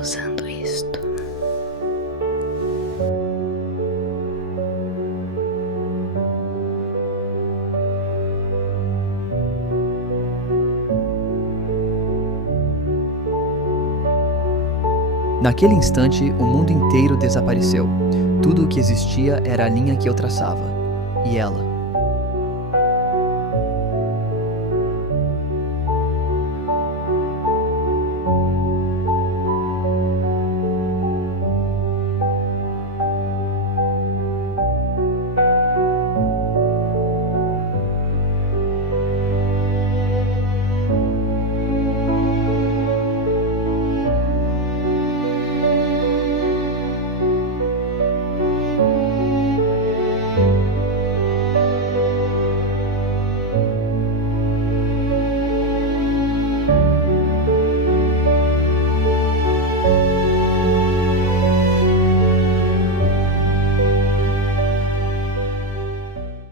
usando isto. Naquele instante, o mundo inteiro desapareceu. Tudo o que existia era a linha que eu traçava. E ela.